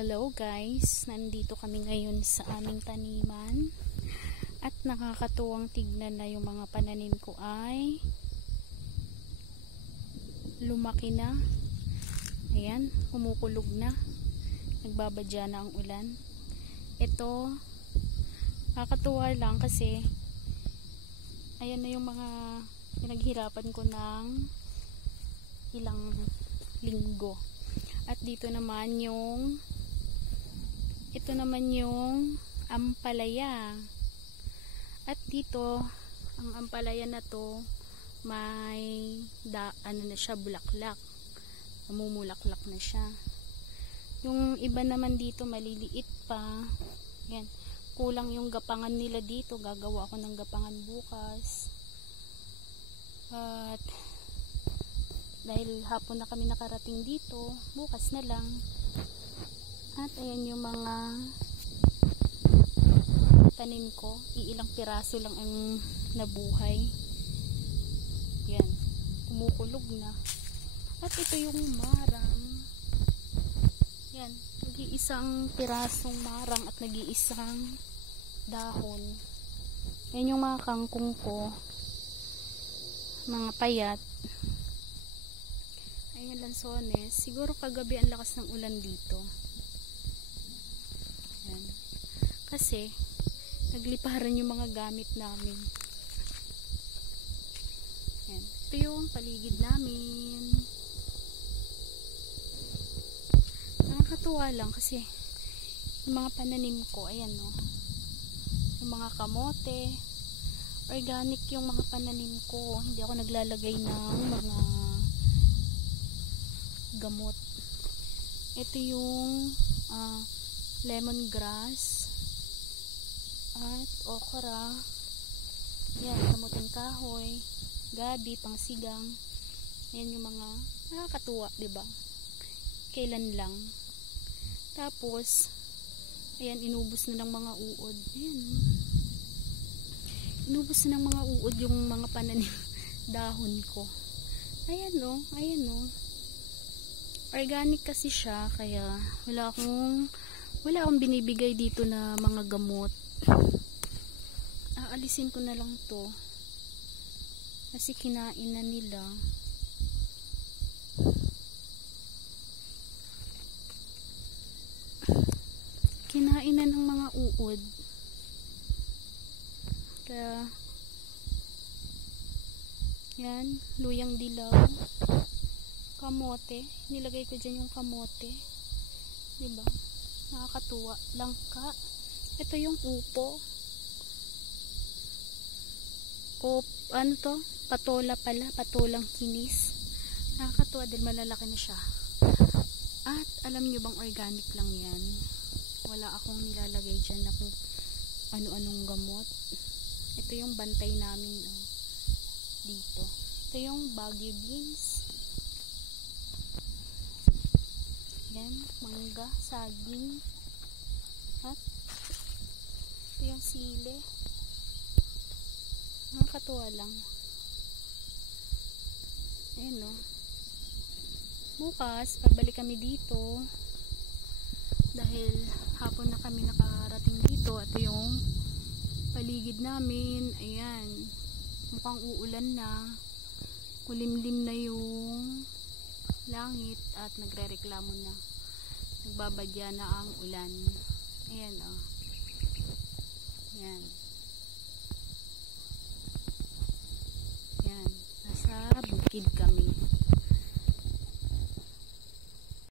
Hello guys, nandito kami ngayon sa aming taniman at nakakatuwang tignan na yung mga pananim ko ay lumaki na. Ayan, kumukulog na, nagbabadya na ang ulan. Ito, nakakatuwa lang kasi ayan na yung mga pinaghirapan ko ng ilang linggo. At dito naman ito naman yung ampalaya. At dito, ang ampalaya na to may na siya, bulaklak. Namumulaklak na siya. Yung iba naman dito maliliit pa. Yan. Kulang yung gapangan nila dito. Gagawa ako ng gapangan bukas. At dahil hapon na kami nakarating dito, bukas na lang. At ayan yung mga tanim ko, iilang piraso lang ang nabuhay. Yan, kumukulog na. At ito yung marang. Yan, nag-iisang pirasong marang at nag-iisang dahon. Yan yung mga kangkong ko, mga payat. Ayan, lansones. Siguro kagabi ang lakas ng ulan dito. Ayan. Kasi nagliparan yung mga gamit namin. Ayan. Ito yung paligid namin. Nakakatuwa lang kasi yung mga pananim ko, ayan no. Yung mga kamote, organic yung mga pananim ko. Hindi ako naglalagay ng mga gamot. Ito yung lemongrass at okra. Yan, kamuting kahoy, gabi, pangsigang. Yan yung mga nakakatuwa, diba? Kailan lang. Tapos ayan, inubos na ng mga uod. Ayan, inubos na ng mga uod yung mga pananim dahon ko. Ayan no, ayan no. Organic kasi siya, kaya wala akong binibigay dito na mga gamot. Aalisin ko na lang to kasi kinain na nila. Kinain na ng mga uod, kaya yan, luyang dilaw, kamote, nilagay ko dyan yung kamote, diba? Nakakatuwa. Langka, ito yung upo, ano to? Patola pala, patolang kinis. Nakakatuwa dahil malalaki na siya. At alam nyo bang organic lang yan? Wala akong nilalagay dyan na kung ano-anong gamot. Ito yung bantay namin dito. Ito yung Baguio beans. Yan, mangga, saging. At ito yung sili. Nakakatuwa lang. Ayan no. Bukas, pabalik kami dito. Dahil hapon na kami nakarating dito. At yung paligid namin, ayan, mukhang uulan na. Kulimlim na yung langit at nagrereklamo na, nagbabadya na ang ulan. Ayan o. Ayan. Ayan. Nasa bukid kami.